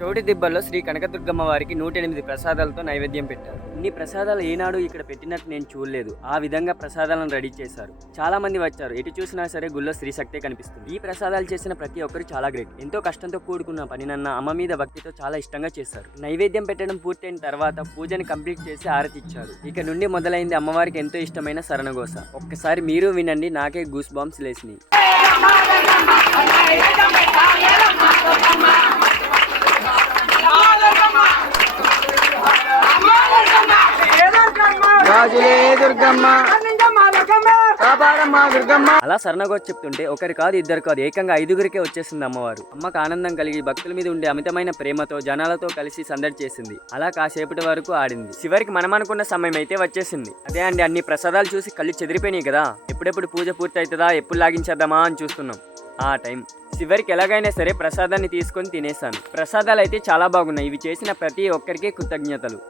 చౌటి దిబ్బల్లో శ్రీ కనకదుర్గమ్మ వారికి 108 ప్రసాదాలతో నైవేద్యం పెట్టారు. ఇన్ని ప్రసాదాలు ఏనాడు ఇక్కడ పెట్టినట్టు నేను చూడలేదు. ఆ విధంగా ప్రసాదాలను రెడీ చేశారు. చాలా మంది వచ్చారు. ఎటు చూసినా సరే గుళ్ళో శ్రీ శక్తే కనిపిస్తుంది. ఈ ప్రసాదాలు చేసిన ప్రతి ఒక్కరు చాలా గ్రేట్. ఎంతో కష్టంతో కూడుకున్న పనినన్న అమ్మ మీద భక్తితో చాలా ఇష్టంగా చేశారు. నైవేద్యం పెట్టడం పూర్తయిన తర్వాత పూజని కంప్లీట్ చేసి ఆరతి ఇచ్చారు. ఇక నుండి మొదలైంది అమ్మవారికి ఎంతో ఇష్టమైన శరణఘోష. ఒక్కసారి మీరు వినండి, నాకే గూస్ బాంబ్స్ లేసినాయి. అలా శరణఘోష చెప్తుంటే ఒకరి కాదు ఇద్దరు కాదు ఏకంగా 5గురికే వచ్చేసింది అమ్మవారు. అమ్మకు ఆనందం కలిగి భక్తుల మీద ఉండే అమితమైన ప్రేమతో జనాలతో కలిసి సందడి చేసింది. అలా కాసేపటి వరకు ఆడింది. చివరికి మనం అనుకున్న సమయం అయితే వచ్చేసింది. అదే అండి, అన్ని ప్రసాదాలు చూసి కళ్ళు చెదిరిపోయినాయి కదా. ఎప్పుడెప్పుడు పూజ పూర్తి అవుతుందా, ఎప్పుడు లాగించేద్దామా అని చూస్తున్నాం. ఆ టైం చివరికి ఎలాగైనా సరే ప్రసాదాన్ని తీసుకొని తినేసాను. ప్రసాదాలు అయితే చాలా బాగున్నాయి. ఇవి చేసిన ప్రతి ఒక్కరికి కృతజ్ఞతలు.